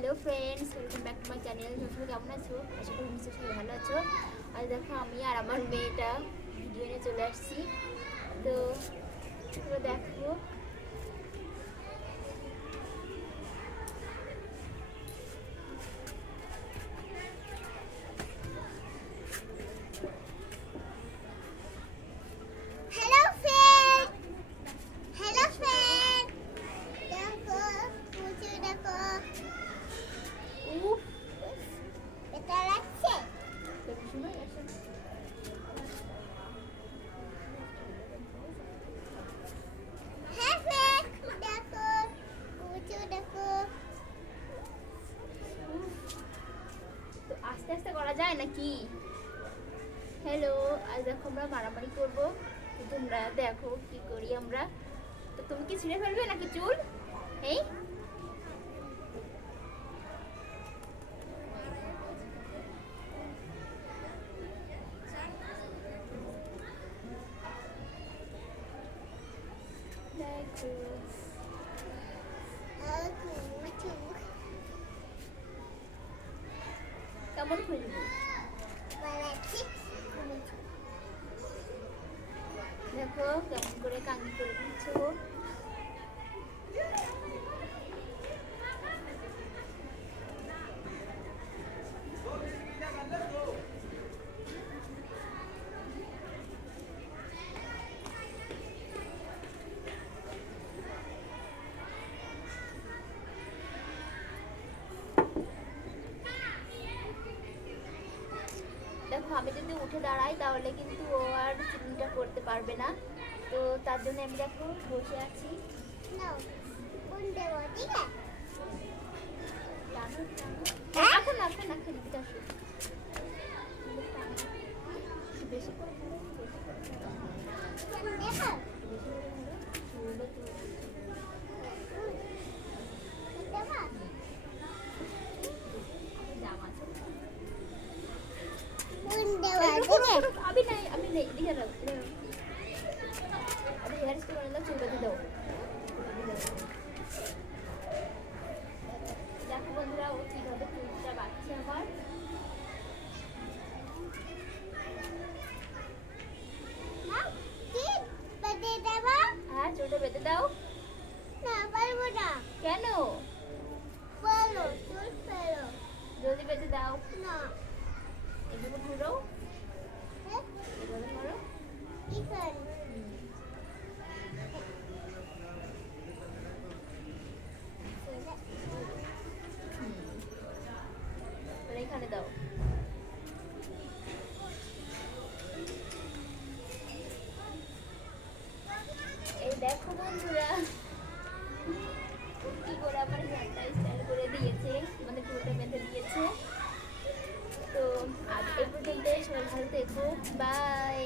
Hello friends welcome back to my channel সবাই কেমন আছো? আশা করি নিশ্চয়ই সবাই ভালো আছো। আর দেখো, আমি আর আমার মেয়েটা ভিডিও নিয়ে চলে আসছি। তো দেখো হ্যালো ফ্রেন্ড হ্যালো ফ্রেন্ড দেখো মুঝে দেখো উফ এটা লাগছে দেখো শুনো একসাথে। হ্যাঁ ফ্রেন্ড দেখো মুঝে দেখো তো আস্তে আস্তে করা যায় নাকি? হ্যালো আজ দেখো আমরা মারামারি করব। তোমরা দেখো কি করি আমরা। তো তুমি কি ছিঁড়ে ফেলবে নাকি চুল? এই দেখো মুঝে কেমন খুলবো বালাচ্ছি দেখো কেমন করে কান্দি করে দিচ্ছ আমি যদি উঠে দাঁড়াই তাহলে কিন্তু ও আর চুলটা করতে পারবে না। তো তার জন্য আমি দেখো বসে আছি। এখন এখন বেশি করে ধরো, বেশি করে ধরো, দেখো বেশি করে ধরো, চুলটা তুলো। দেবা জামা আছে। কোন দেব আমি নেই লিখে দাও লিখে দাও। আরে হেয়ার স্টাইল বানালে চুল বেঁধে দাও দেখো বন্ধুরা ও কীভাবে চুলটা বাঁধছে আমার বেঁধে দেবা হ্যাঁ চুলটা বেঁধে দাও না পারব না কেন বলো চুল ফেলো জলদি বেঁধে দাও না এভাবে ঘুরো এখানে দাও এই দেখো বন্ধুরা। কি করে আমার হেয়ারটা স্টাইল করে দিয়েছে মানে চুলটা বেঁধে দিয়েছে দেখো বাই